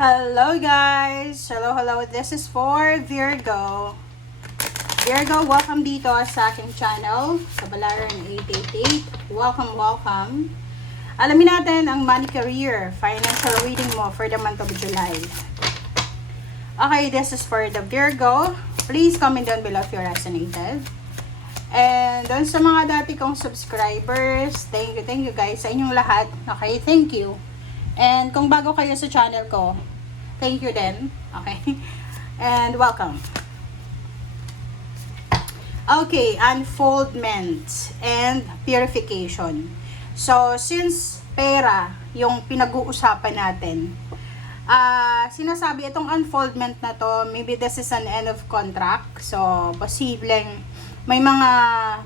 Hello guys! Hello. This is for Virgo. Virgo, welcome dito sa aking channel, Kabalaran 888. Welcome. Alamin natin ang money, career, financial reading mo for the month of July. Okay, this is for the Virgo. Please comment down below if you resonated. And doon sa mga dati kong subscribers, thank you guys sa inyong lahat. Okay, thank you. And kung bago kayo sa channel ko, thank you din. Okay? And welcome. Okay, unfoldment and purification. So, since pera yung pinag-uusapan natin, sinasabi itong unfoldment na to, maybe this is an end of contract. So, posibleng may mga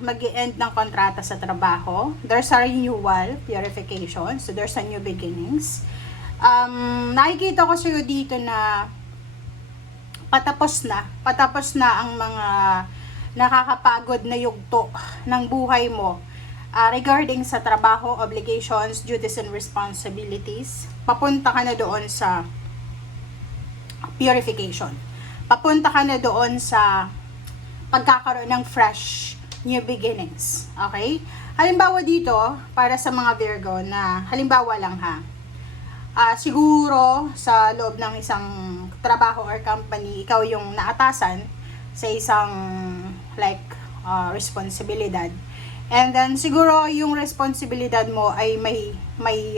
mag-i-end ng kontrata sa trabaho. There's a renewal, purification. So, there's a new beginnings. Nakikita ko sa'yo dito na patapos na ang mga nakakapagod na yugto ng buhay mo regarding sa trabaho, obligations, duties, and responsibilities. Papunta ka na doon sa purification. Papunta ka na doon sa pagkakaroon ng fresh new beginnings. Okay? Halimbawa dito, para sa mga Virgo na, halimbawa lang ha, siguro sa loob ng isang trabaho or company, ikaw yung naatasan sa isang responsibilidad. And then siguro yung responsibilidad mo ay may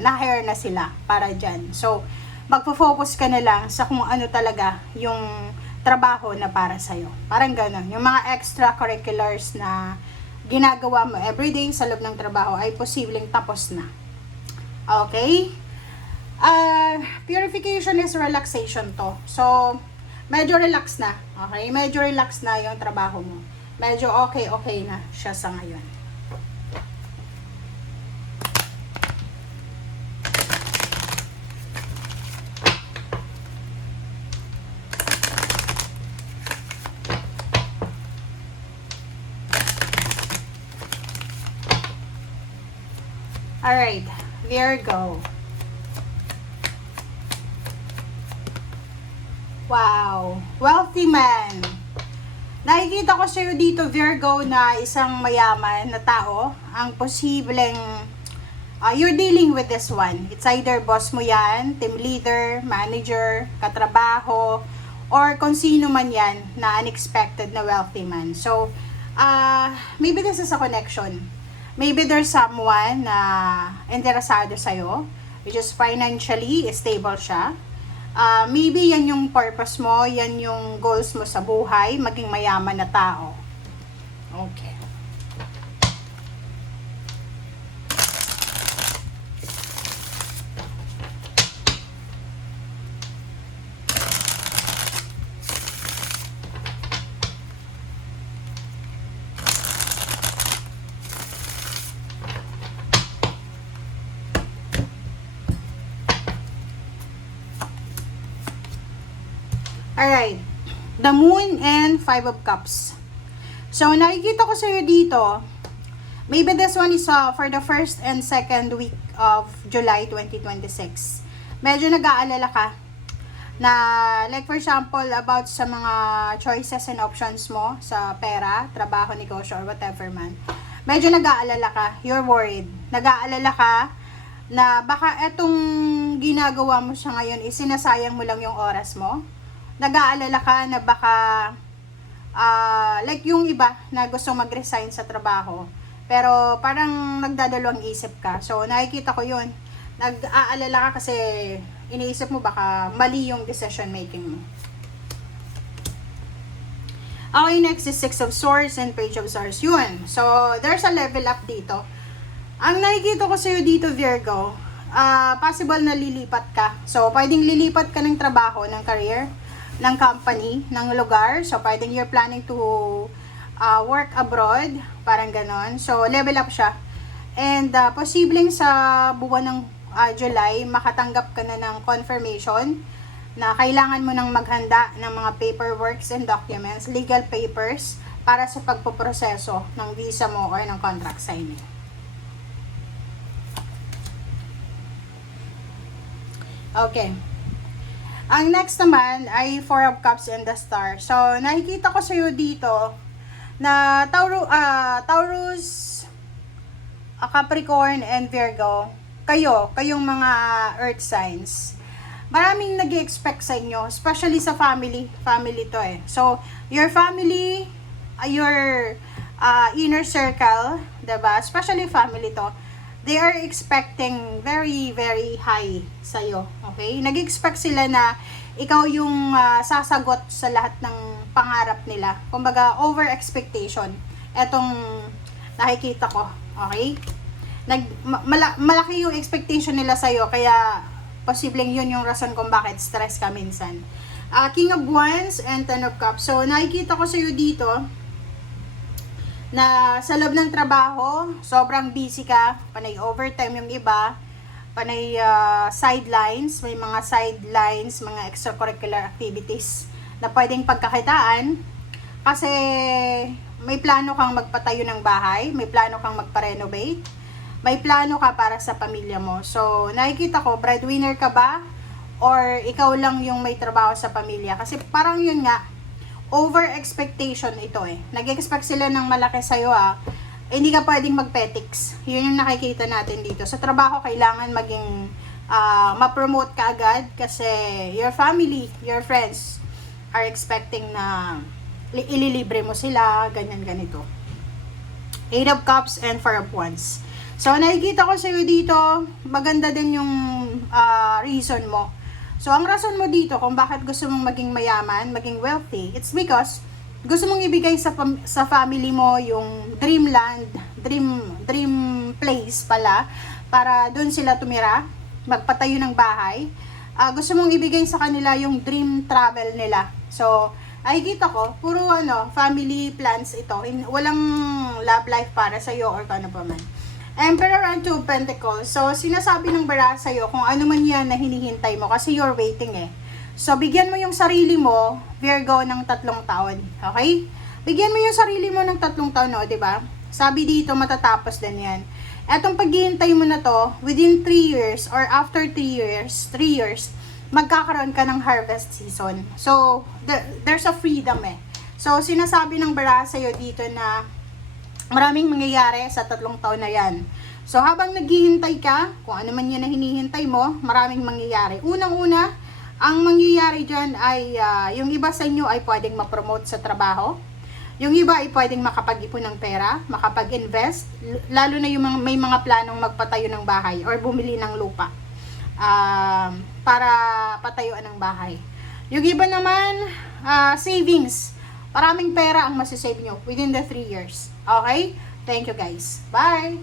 na-hire na sila para dyan. So, magpo-focus ka na lang sa kung ano talaga yung trabaho na para sa'yo. Parang gano'n. Yung mga extracurriculars na ginagawa mo everyday sa loob ng trabaho ay posibleng tapos na. Okay? Purification is relaxation to. So, medyo relax na. Okay? Medyo relax na yung trabaho mo. Medyo okay na siya sa ngayon. Alright, Virgo. Wow, wealthy man. Nakikita ko sa'yo dito, Virgo, na isang mayaman na tao. Ang posibleng you're dealing with this one. It's either boss mo yan, team leader, manager, katrabaho, or kung sino man yan na unexpected na wealthy man. So, maybe this is a connection. Maybe there's someone na interesado sa'yo, which is financially stable siya. Maybe yan yung purpose mo, yan yung goals mo sa buhay, maging mayaman na tao. Okay. Alright, the Moon and Five of Cups. So, nakikita ko sa'yo dito, maybe this one is for the first and second week of July 2026. Medyo nag-aalala ka na, like for example, about sa mga choices and options mo sa pera, trabaho, negosyo, or whatever man. Medyo nag-aalala ka, you're worried. Nag-aalala ka na baka etong ginagawa mo siya ngayon, sinasayang mo lang yung oras mo. Nag-aalala ka na baka like yung iba na gusto mag-resign sa trabaho, pero parang nagdadalawang isip ka. So, nakikita ko yun. Nag-aalala ka kasi iniisip mo baka mali yung decision making mo. Okay, next is Six of Swords and Page of Swords. Yun. So, there's a level up dito. Ang nakikita ko sa'yo dito, Virgo, possible na lilipat ka. So, pwedeng lilipat ka ng trabaho, ng career, ng company, ng lugar. So, pwedeng you're planning to work abroad. Parang ganon. So, level up siya. And, posibleng sa buwan ng July, makatanggap ka na ng confirmation na kailangan mo nang maghanda ng mga paperworks and documents, legal papers, para sa pagpoproseso ng visa mo or ng contract signing. Okay. Ang next naman ay Four of Cups and the Star. So, nakikita ko sa'yo dito na Taurus, Capricorn, and Virgo. Kayong mga earth signs. Maraming nag-expect sa inyo, especially sa family to eh. So, your family, your inner circle, diba? Especially family to, they are expecting very, very high sa'yo, okay? Nag-expect sila na ikaw yung sasagot sa lahat ng pangarap nila. Kumbaga, over-expectation. Etong nakikita ko, okay? Malaki yung expectation nila sa'yo, kaya posibleng yun yung rason kung bakit stress ka minsan. King of Wands and Ten of Cups. So, nakikita ko sa'yo dito, na sa loob ng trabaho, sobrang busy ka, panay overtime yung iba, panay sidelines, may mga sidelines, mga extracurricular activities na pwedeng pagkakitaan kasi may plano kang magpatayo ng bahay, may plano kang magpa-renovate, may plano ka para sa pamilya mo. So, nakikita ko, breadwinner ka ba? Or ikaw lang yung may trabaho sa pamilya? Kasi parang yun nga, over expectation ito eh. Nag-expect sila ng malaki sa'yo hindi ka pwedeng magpetics. Yun yung nakikita natin dito. Sa trabaho, kailangan maging ma-promote ka agad kasi your family, your friends are expecting na ililibre mo sila, ganyan-ganito. Eight of Cups and Four of Wands. So, nakikita ko sa'yo dito, maganda din yung reason mo. So, ang rason mo dito kung bakit gusto mong maging mayaman, maging wealthy, it's because gusto mong ibigay sa family mo yung dreamland, dream place pala, para doon sila tumira, magpatayo ng bahay. Gusto mong ibigay sa kanila yung dream travel nila. So, ay kita ko, puro family plans ito. Walang love life para sa'yo or ano pa man. Emperor and Two of Pentacles. So, sinasabi ng bara sa'yo kung ano man yan na hinihintay mo kasi you're waiting eh. So, bigyan mo yung sarili mo, Virgo, ng 3 taon. Okay? Bigyan mo yung sarili mo ng 3 taon, no? Diba? Sabi dito, matatapos din yan. Etong paghihintay mo na to, within 3 years or after 3 years, magkakaroon ka ng harvest season. So, there's a freedom eh. So, sinasabi ng bara sa'yo dito na maraming mangyayari sa 3 taon na yan. So, habang naghihintay ka, kung ano man yan na hinihintay mo, maraming mangyayari. Unang-una, ang mangyayari dyan ay, yung iba sa inyo ay pwedeng ma-promote sa trabaho. Yung iba ay pwedeng makapag-ipon ng pera, makapag-invest, lalo na yung may mga planong magpatayo ng bahay or bumili ng lupa para patayuan ng bahay. Yung iba naman, savings. Maraming pera ang masisave nyo within the 3 years. Okay? Thank you guys. Bye!